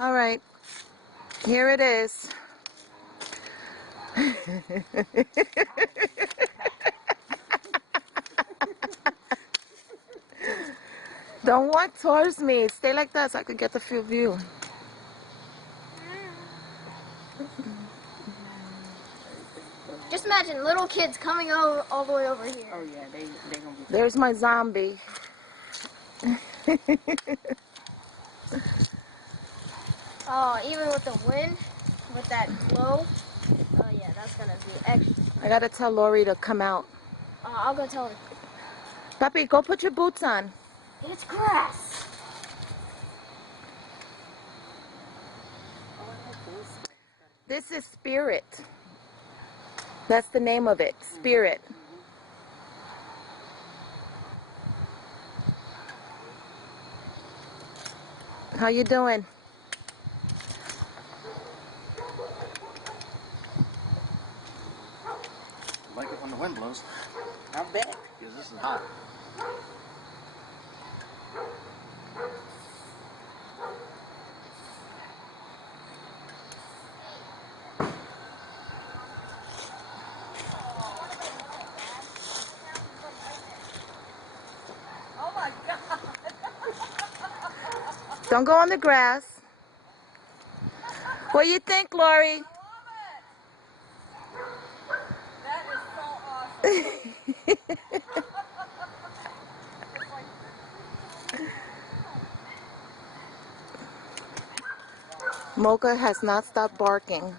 All right, here it is. Don't walk towards me. Stay like that so I could get the full view. Just imagine little kids coming over all the way over here. Oh yeah, they gonna be. There's my zombie. Oh, even with the wind, with that glow. Oh yeah, that's gonna be extra. I gotta tell Lori to come out. I'll go tell her. Papi, go put your boots on. It's grass. This is Spirit. That's the name of it, Spirit. How you doing? Like it when the wind blows, I bet. because this is hot. Oh my God. Don't go on the grass. What do you think, Lori? That is so awesome. Mocha has not stopped barking.